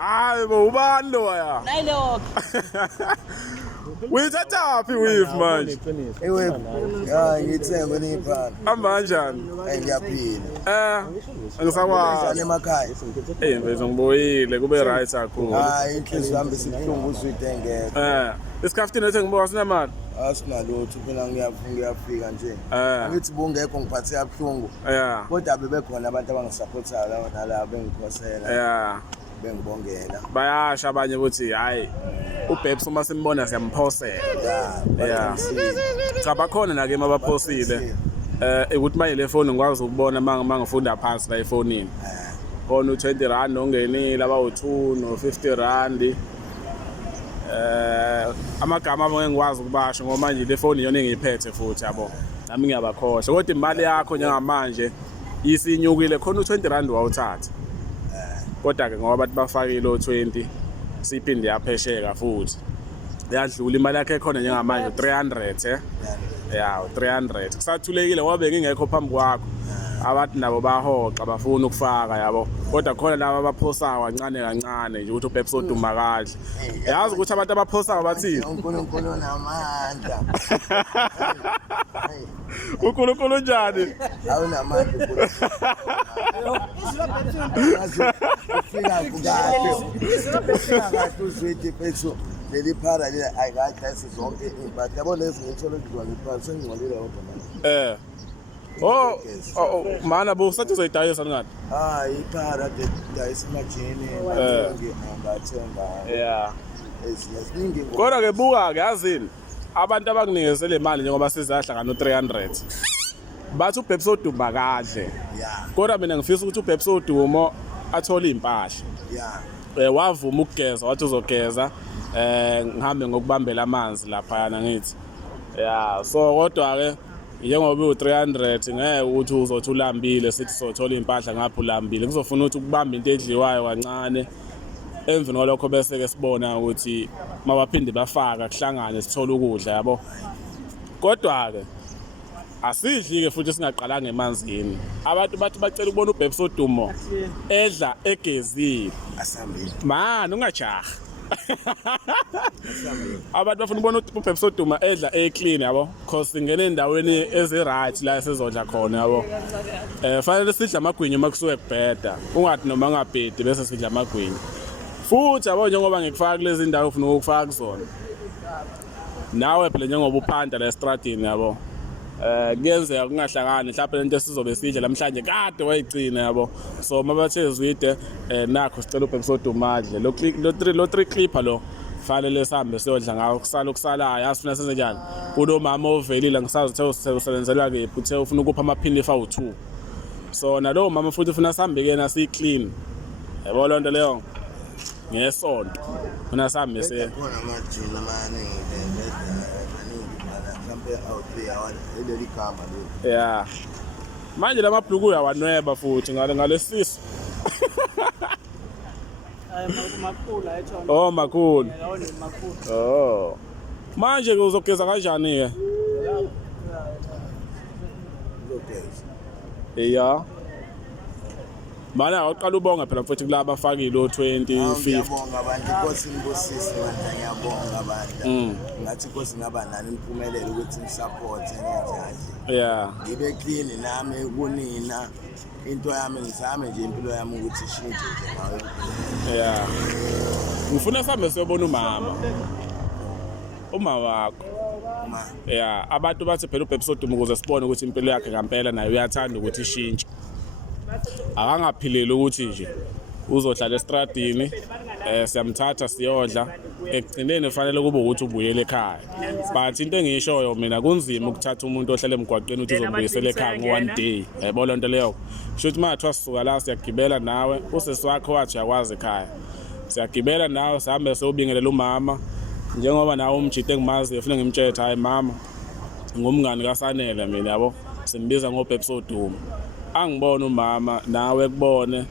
Hayi bo ubani lo ya? Nayilokho. Uyithatha phi with manje? Ewe ngithemba niphana. Hamba kanjani? Ngiyaphila. Angisakwazi. Emakhaya. Mfethu ngiboyile kube right kakhulu. Hayi inhliziyo yami isibuhlungu uzwide ngeke. Isikhaftini ethi ngibuka sinamali. Asinalutho phela ngiyafika nje. Ngithi bungekho ngiphathe kabuhlungu. Kodwa bebekhona abantu abangisupportayo nalabo bengikhosela. Bengibongela. Bayasha abanye ukuthi hayi uBebs uma simbona siyamphosela. Cha bakhona na ke mabaphosile. Ukuthi manje le phone ngikwazi ukubona mangifunda phansi la efonini. Khona u20 rand ongenile abawu2 no50 rand. Amagama abo ngikwazi ukubasho ngoba manje le phone iyona engiyiphethe futhi yabo. Nami ngiyabakhohlwa kodwa imali yakho njengamanje isinyukile khona u20 rand wawuthatha. Kodwa ke ngoba abantu bafakile o20 siphinde yaphesheka futhi yadlula imali yakhe khona njengamanje 300 300 kusathulekile ngoba bengingekho phambi kwakho abantu nabo bahoxa bafuna ukufaka yabo kodwa khona laba abaphosayo kancane nje ukuthi uBebs oduma kahle yazi ukuthi abantu abaphosayo bathini uNkulunkulu namandla uNkulunkulu njani awunamandla ufika uzwide phethu leli phara leli ayikadayisi zonke impahla yabo lezi ngithola ukuzwana iphara sengingcolile kodwa manje mana bo sathi uzoyidayisa ngani iphara dayisa majini ngathenga eziningi kodwa ke buka ke yazini abantu abanginikeze le mali njengoba sizahlangana no300 bathi uBebs oduma kahle kodwa mina ngifisa ukuthi uBebs odumo athole impahla wavuma ukugeza wathi uzogeza ngihambe ngokubambela amanzi lapha yana ngithi so kodwa ke njengoba u300 ngeke ukuthi uzothi ulambile sithi sothola impahla ngapha ulambile kuzofuna ukuthi ukubamba into edliwayo kancane emveni kwalokho bese ke sibona ukuthi mabaphinde bafaka kuhlangane sithola ukudla yabo kodwa ke asidli ke futhi singaqalanga emanzini abantu bathi bacela ukubona uBebs odumo edla egezile asambile man ungajaha abantu bafuna ukubona uBebs odumo edla eclean yabo because singene endaweni ezi-right la sizodla khona yabo fanele sidla amagwinya makusuke kubheda ungathi noma ngabhedi bese sidla amagwinya futhi yabo njengoba ngikufaka kulezi ndawo ufuna ukufaka kuzona nawe phela njengoba uphanda la estradini yabo kuyenzeka kungahlangani mhlawumbe lento esizobe sidle namhlanje kade wayigcina yabo so mabathe zwide nakho sicela uBebs odumo adle lo 3 clipper lo fanele sihambe siyodla ngawo kusalayo asifuna senze njani kunomama ovelile ngisazi ukuthi usebenzela ke uthe ufuna ukupha amaphini fa2 so nalo mama futhi ufuna sihambe kena si-clean yabo loo nto leyo ngesonto ufuna sihambe se khona amajini amaningi manje lamabhluku uyawanweba futhi ngalesiso makhulu ayithona makhulu manje ke uzogeza kanjani ke mana awuqala ubonga phela futhi kulaba abafakile o20 50 ngiyabonga abantu inkosi ngibusise manje ngiyabonga abantu ngathi inkosi ngaba nani impumelelo ukuthi ngisupport ngiyazi ngibe clean nami kunina into yami ngizame nje impilo yami ukuthi ishintshe nje ngayo ngifuna sihambe siyobona uma wakho abantu bathi phela uBebs odumo ukuze sibone ukuthi impilo yakhe ngempela nayo uyathanda ukuthi ishintshe akangaphileli ukuthi nje uzohlala estradini siyamthatha siyodla ekugcineni fanele kube ukuthi ubuyele ekhaya but into engishoyo mina kunzima ukuthatha umuntu ohlala emgwaqeni ukuthi uzombuyisela ekhaya ngo1 day yabo lento leyo shothi mathiwa sisuka la siyagibela nawe usisi wakho wathi yakwazi ekhaya siyagibela nawe sihambe siyobingelela umama njengoba nawe umjite engimazi ufuna ngimtshela hayi mama ngumngani kaSanele mina yabo simbiza ngoBebs odumo angibona umama nawe kubone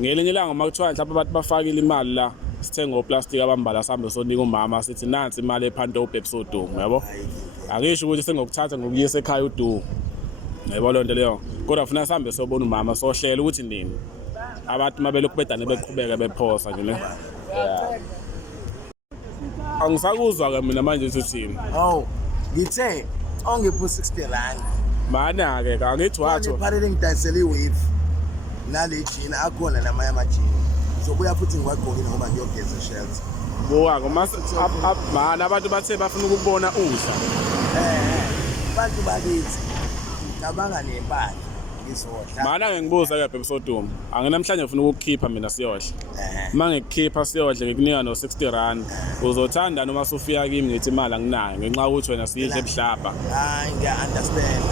ngelinye ilanga makuthiwa mhlawumbe abantu bafakile imali la sithenga oplastic abambala sihambe sonika umama sithi nansi imali ephanto uBebs odumo yabo akisho ukuthi sengokuthatha ngokuyisa ekhaya udumo yabo loo nto leyo kodwa ufuna sihambe sobona umama sohlela ukuthi nini abantu mabelokhu bedane beqhubeka bephosa nje ne. Yeah. Angisakuzwa ke mina manje uthini. Oh, ngithe ongiphu 60 rand. Mana ke angithi watho. Ngiphalele ngidayisela iwave. Nale jini akhona namanye amajini. Sobuya futhi ngiwagqokile ngoba ngiyogeza shells. Buka ngoma mana abantu bathe bafuna ukubona udla. Abantu bakithi cabanga nempahla ngizodla. Mana ngibuza ke bebesoduma. Anginamhlanje ngifuna ukukhipha mina siyodla. Mangikukhipha siyodla ngikunika no 60 rand. Uzothanda noma sufika kimi ngithi imali anginayo ngenxa ukuthi wena sidle ebuhlapa. Hayi ngiya-understand.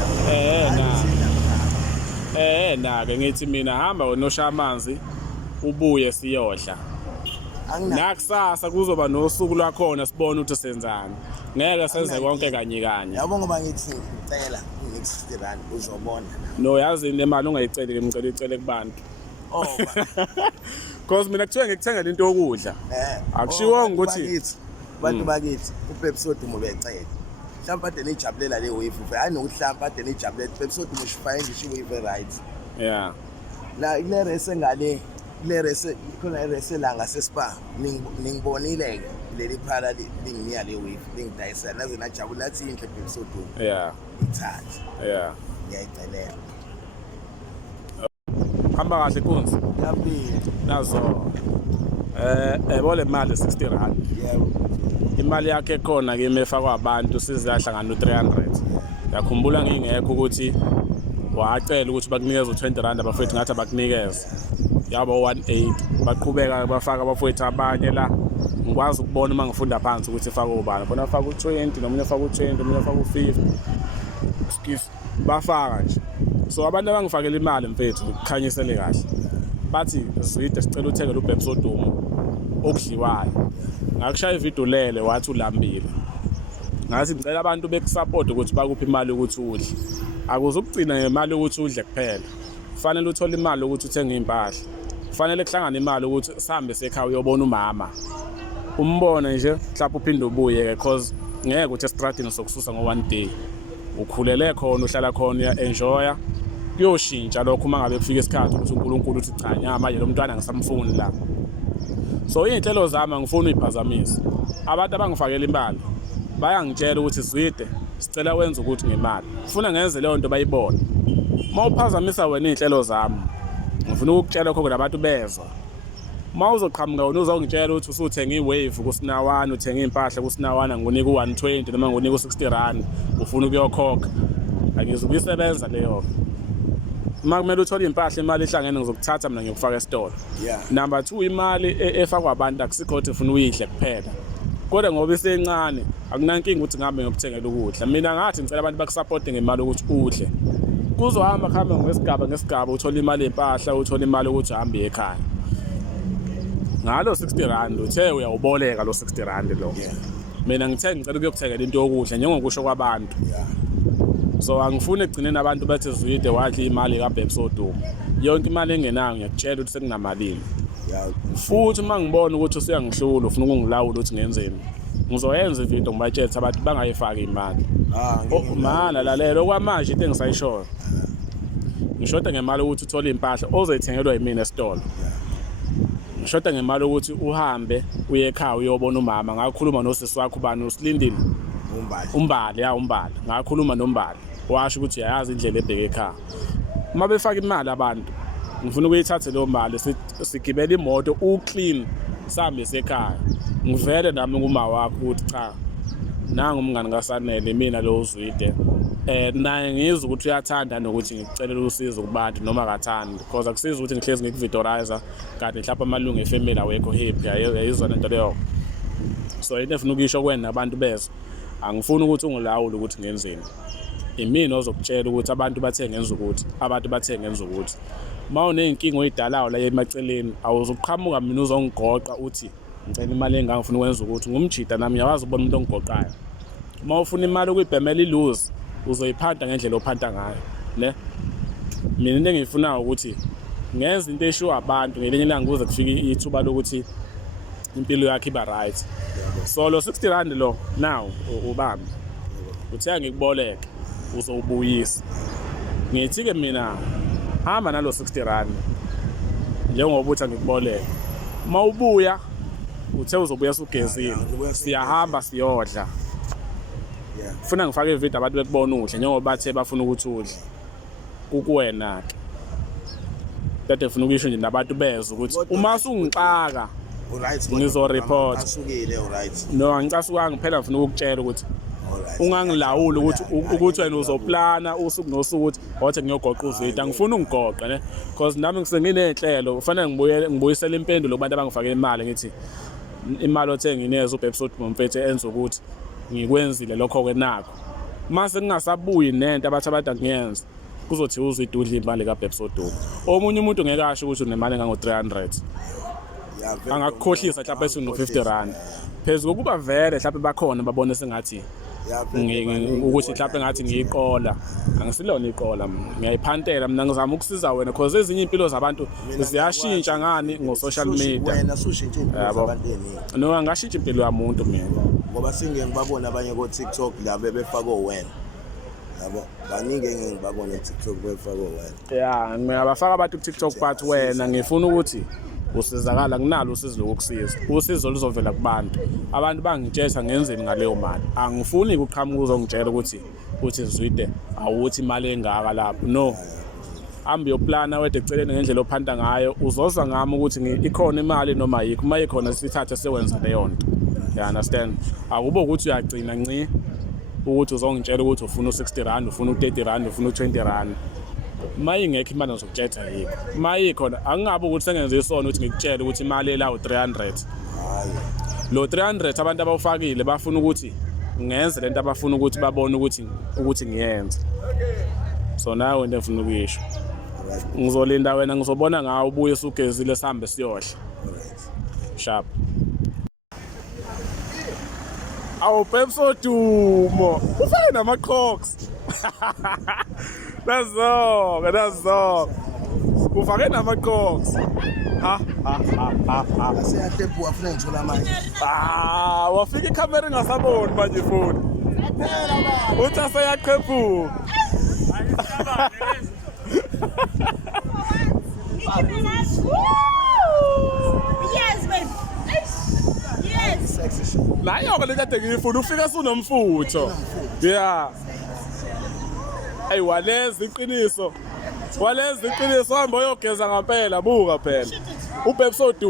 Na ke ngithi mina hamba unosha amanzi ubuye siyodla. Nakusasa kuzoba nosuku lwakhona sibone ukuthi senzani. Ngeke senze konke kanye kanye. Yabo ngoba ngithi ngicela ngi-60 rand uzobona. No yazi nemali ungayiceli ke ngicela icele kubantu. Oh. Because mina kuthiwe ngikuthengela into yokudla. Akushiwo ukuthi bantu bakithi uPepsodimo becela. Mhlawumbe ade nijabulela le wave hayi nokuhlamba ade nijabulela uPepsodimo shifaye ngisho iwave right. Yeah. La ile race ngale le race khona race la ngasespa ningibonile ke leli phala lingiya le wave lingidayisa naze najabula nathi inhle Pepsodimo. Yeah. Ithatha. Yeah. Ngiyayicelela. Hamba kahle kunzi. Yaphila. Nazo. Ebole imali 60 rand. Yebo. Imali yakhe khona ke mefakwa abantu sizahlangana u300. Yakhumbula ngingekho ukuthi wacela ukuthi bakunikeze u20 rand abafowethu ngathi abakunikeze. Yabo 18 baqhubeka bafaka abafowethu abanye la ngikwazi ukubona uma ngifunda phansi ukuthi faka ubani. Bona faka u20 nomunye faka u20 nomunye faka u50. Excuse bafaka nje. So abantu abangifakela imali mfethu ukukhanyisele kahle. Bathi Zwide sicela uthengele uPepsodimo okudliwayo. Ngakushaya ivideo lele wathi ulambile. Ngathi ngicela abantu bekusupport ukuthi bakuphi imali ukuthi udle. Akuzukugcina ngemali ukuthi udle kuphela. Kufanele uthole imali ukuthi uthenge impahla. Kufanele kuhlangane imali ukuthi sihambe sekhaya uyobona umama. Umbone nje mhlawumbe uphinde ubuye ke because ngeke ukuthi estradini sokususa ngo1 day. Ukhulele khona uhlala khona uya enjoya. Kuyoshintsha lokho uma ngabe kufika isikhathi ukuthi uNkulunkulu uthi cha nya manje lo mntwana ngisamfuni la. So inhlelo zami ngifuna uyiphazamisa. Abantu abangifakela imali bayangitshela ukuthi Zwide sicela wenze ukuthi ngemali. Ufuna ngenze leyo nto bayibone. Mawuphazamisa wena inhlelo zami. Ngifuna ukutshela khona abantu bezwa. Mawuzoqhamuka wena uzongitshela ukuthi usuthenga iwave kuSinawana uthenga impahla kuSinawana ngonika u120 noma ngonika u60 rand ufuna ukuyokhokha. Angizukuyisebenza leyo. Uma kumele uthole impahla imali ehlangene ngizokuthatha mina ngiyokufaka esitolo. Number 2 imali efakwa abantu akusikho ukuthi ufuna uyidle kuphela. Kodwa ngoba isencane akunankinga ukuthi ngihambe ngokuthengela ukudla. Mina ngathi ngicela abantu bakusupport ngemali ukuthi udle. Kuzohamba khamba ngesigaba uthola imali empahla uthola imali ukuthi uhambe ekhaya. Ngalo 60 rand uthe uyawuboleka lo 60 rand lo. Mina ngithe ngicela ukuyokuthengela into yokudla njengokusho kwabantu. So angifuni egcineni abantu bathi Zwide wadla imali kaPepsodimo. Yonke imali engenayo ngiyakutshela ukuthi sekunamalini. Futhi uma ngibona ukuthi usuyangihlula ufuna ukungilawula ukuthi ngenzeni. Ngizoyenza ivideo ngibatshela abantu bangayifaki imali. Mana lalela okwamanje into engisayishoyo. Ngishoda ngemali ukuthi uthole impahla ozoyithengelwa yimina esitolo. Ngishoda ngemali ukuthi uhambe uye ekhaya uyobona umama. Ngakhuluma nosisi wakho ubani usilindile. Umbali ngakhuluma nombali washo ukuthi uyayazi indlela ebheke ekhaya. Uma befaka imali abantu ngifuna ukuyithatha leyo mali sigibele imoto uclean sambe sekhaya. Ngivele nami kuma wakho ukuthi cha nanga umngani kaSanele mina lo Zwide naye ngizwe ukuthi uyathanda nokuthi ngikucelela usizo kubantu noma akathandi because akusiza ukuthi ngihlezi ngikuvidorizer kanti mhlawumbe amalungu efamily awekho happy ayizwa lento leyo. So into efuna ukisho kwena nabantu bezwe angifuni ukuthi ungilawule ukuthi ngenzeni. Imina ozokutshela ukuthi abantu bathe ngenza ukuthi abantu bathe ngenza ukuthi. Mawunenkinga oyidalayo la emaceleni awuzuqhamuka mina uzongigoqa uthi ngicela imali engangifuna ukwenza ukuthi ngumjida nami yawazi ubona umuntu ongigoqayo. Mawufuna imali ukuyibhemela ilose uzoyiphanda ngendlela ophanda ngayo ne. Mina into engiyifunayo ukuthi ngenza into eshiwa abantu ngelinye ilanga kuze kufike ithuba lokuthi impilo yakhe iba right. So lo 60 rand lo now ubambe uthenga ngikuboleke uzowubuyisa. Ngithi ke mina hamba nalo 60 rand njengoba uthi ngikuboleke mawubuya uthe uzobuya sugezile siyahamba siyodla ufuna ngifake ivideo abantu bekubona udle njengoba bathe bafuna ukuthi udle kukuwena ke kade ufuna ukuyisho nje nabantu bezwe ukuthi uma sungixaka ngizoreport asukile alright no angicasukanga kuphela ngifuna ukukutshela ukuthi ungangilawuli ukuthi wena uzoplana usuku nosuku ukuthi wathi ngiyogoqa uzitha angifuni ungigoqa ne because nami ngisenginenhlelo kufanele ngibuyisele impendulo kubantu abangifake imali ngithi imali othe ngineze uBebsot Momfethu enza ukuthi ngikwenzile lokho ke nakho mase ngingasabuyi nento abathi abantu angiyenza kuzothi uzidudla imali kaBebsot omunye umuntu ngeke asho ukuthi unemali engango 300 angakukhohlisa mhlawumbe ethi no50 rand phezulu kuba vele mhlawumbe bakhona babone sengathi ukuthi mhlawumbe ngathi ngiyiqola angisilona iqola ngiyayiphantela mina ngizama ukusiza wena because ezinye impilo zabantu ziyashintsha ngani ngo social media wena sushintsha impilo zabanteni no angashintsha impilo yamuntu mina ngoba singengibabona abanye ko TikTok la befaka wena yabo baningi engibabona TikTok befaka wena ngiyabafaka abantu ku TikTok but wena ngifuna ukuthi usizakala kunalo usizo lokusiza usizo luzovela kubantu abantu bangitshela ngenzeni ngaleyo mali angifuni ukuqhamuka uzongitshela ukuthi Zwide awuthi imali engaka lapho no ambi yoplana wede eceleni ngendlela ophanda ngayo uzoza ngami ukuthi ikhona imali noma yikho uma ikhona sithathe sewenza leyo nto you understand akubo ukuthi uyagcina nci ukuthi uzongitshela ukuthi ufuna u60 rand ufuna u30 rand ufuna u20 rand maye ngekho imali ngizokutshela yikho maye khona angingabe ukuthi sengenze isona ukuthi ngikutshele ukuthi imali ela u300 hayi lo 300 abantu abawufakile bafuna ukuthi ngenze lento abafuna ukuthi babone ukuthi ngiyenze so nawe into efuna ukuyisho ngizolinda wena ngizobona ngawe ubuye usugezile sihambe siyodla sharp awu Bebsot ufake nama Crocs Nazo. Ufake nama Crocs. Asiyatepu afuna ngithola manje. Wafika ikhamera ingasaboni manje phone. Uthi aseyaqhephuka. Yes, baby. Yes. Sexy. Nayo ke lekade ngifuna ufika sunomfutho. Yeah. Hey walezi iqiniso hamba uyogeza ngampela buka phela uBebsot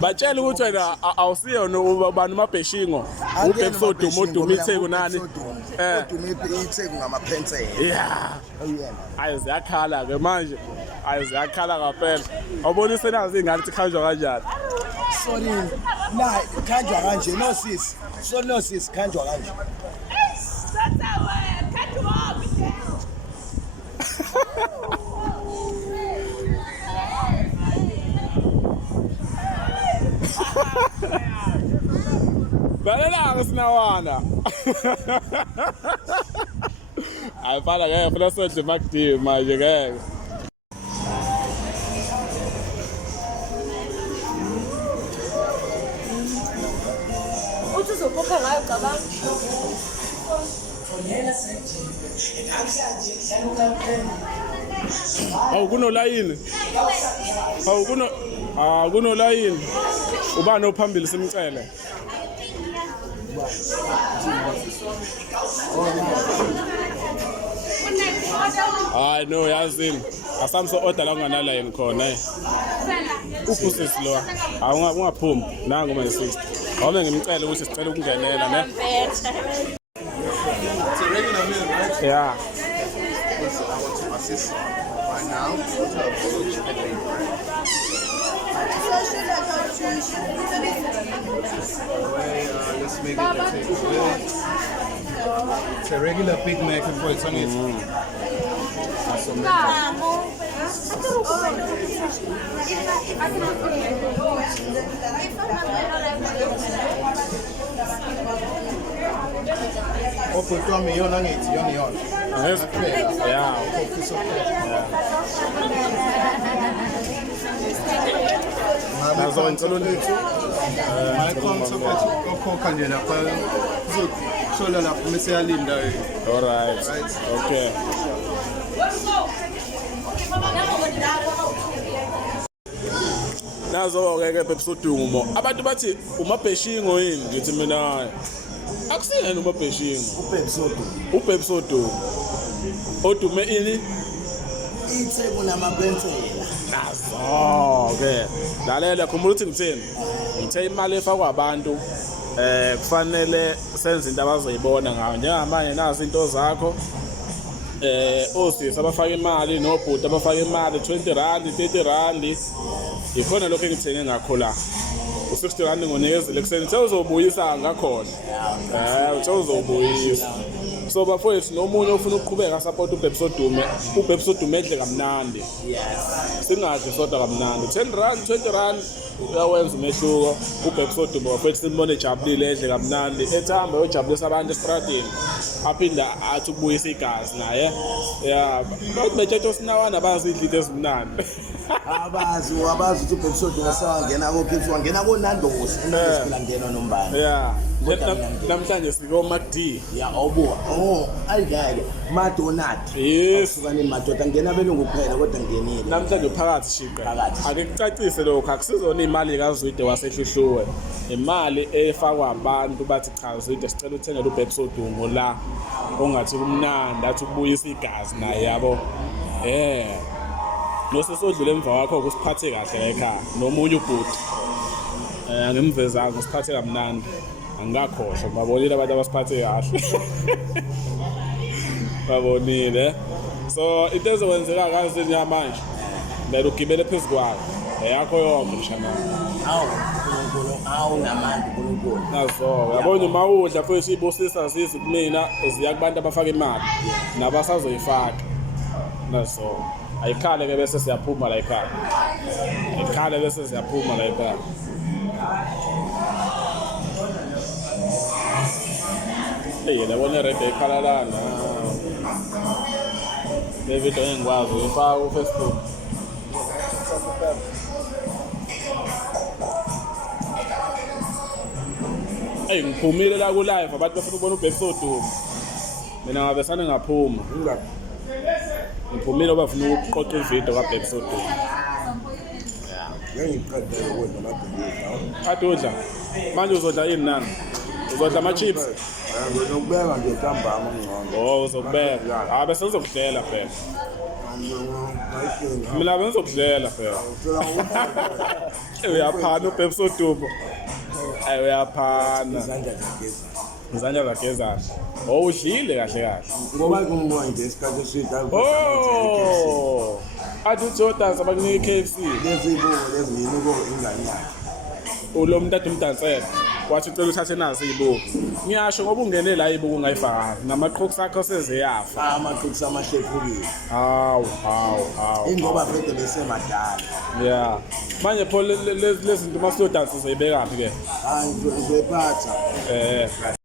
batshela ukuthi wena awusiyo ubani mabheshingo uBebsot udumithe kunani udumithe ngamaphensela yeah ayi ziyakhala ke manje ziyakhala kaphela awubonise nazi ingane ikhanjwa kanjani sorry la ikhanjwa kanje no sis ikhanjwa kanje Balela sinawana ayifana ke funa sedle makdi manje ke uthi uzokhokha ngayo cabanga kunolayini kunolayini ubani ophambili simcele hayi no yazini asamso order la unganalayini khona uphusisi lo awungaphumi nangu my sister awube ngimcela ukuthi sicela ukungenela ne yeah assist right now. Let's make it it's a regular Big Mac for it's on it. Opo Tommy yona ngithi yona. Yeah. Nazonto lethu. My contact okhokha nje lapha uzohlola lapha mase yalinda. All right. Okay. nazo-ke episode umo abantu bathi umabheshingo yini ngithi mina akusiyena umabheshingo ubhebsodu odume ini ithe kunamapensela nazo-ke lalela khumbula ukuthi ngitheni ngithe imali efakwa abantu kufanele senze into abazoyibona ngayo njengamanje nazi into zakho osisi abafaka imali nobhuti abafaka imali 20 rand 30 rand ikhona lokho engithenge ngakho la u60 rand ngonikezele kuseni sewuzobuyisa ngakhona sewuzobuyisa so bafowethu nomunye ofuna ukuqhubeka support uBhebsodume edle kamnandi singadli soda kamnandi 10 rand 20 rand uyawenza umehluko uBhebsodume bafowethu simbone ejabulile edle kamnandi ethamba uyojabulisa abantu estradini aphinda athi ukubuyisa igazi naye bathi bethetho sinawana bazidlile ezimnandi abazi ukuthi uBhebsodume sawangena kophi wangena koNando's uNando's ngena nombani namhlanje siko McD ayike Madonut yes ukani madoda ngena belungu kuphela kodwa ngenile namhlanje phakathi shiqe ake kucacise lokho akusizona imali kaZwide wasehluhluwe imali efakwa abantu bathi cha Zwide sicela uthengele uBhebsodume la ongathi kumnandi athi ukubuyisa igazi naye yabo nosesodlule emva wakho kusiphathe kahle la ekhaya nomunye ubhuti angimvezanga usiphathe kamnandi angakhohlwa babonile abantu abasiphathe kahle babonile so into ezokwenzeka kanjani manje bela ugibele phezulu kwayo yakho yonke mshana awu namantu uNkulunkulu nazo yabona uma udla futhi ibusisa azizi kumina uziya kubantu abafaka imali nabasazoyifaka nazo ayikhale ke bese siyaphuma la ekhaya ayikhale bese siyaphuma la ekhaya labona red ekhala lana le video engikwazi uyifaka uFacebook ngiphumile la ku live abantu bafuna ukubona uBhebsodume mina ngabe sana ngaphuma ngiphumile bafuna ukuqoqa ivideo kaBhebsodume ngiqedela ukudla amabhekisa kade udla manje uzodla yini nani uzodla ama chips ngizokubeka nje ntambama ngcono uzokubeka bese ngizokudlela phela mina bengizokudlela phela uyaphana uBhebsodume uyaphana izandla zagezana udlile kahle ngoba kumbona nje isikhathi eside athi uJordan sabakunika iKFC lezi ibuko lezi yinuko ingane yakhe ulo muntu ade umdansela wathi ucela uthathe nazo izibuko ngiyasho ngoba ungene la izibuko ungayifaka namaqhoku akho sezeyafa amaqhoku amahlephukile hawu ingoba vele besemadala manje pho lezi zinto masiyodansa uzayibeka phi ke hayi ngizophatha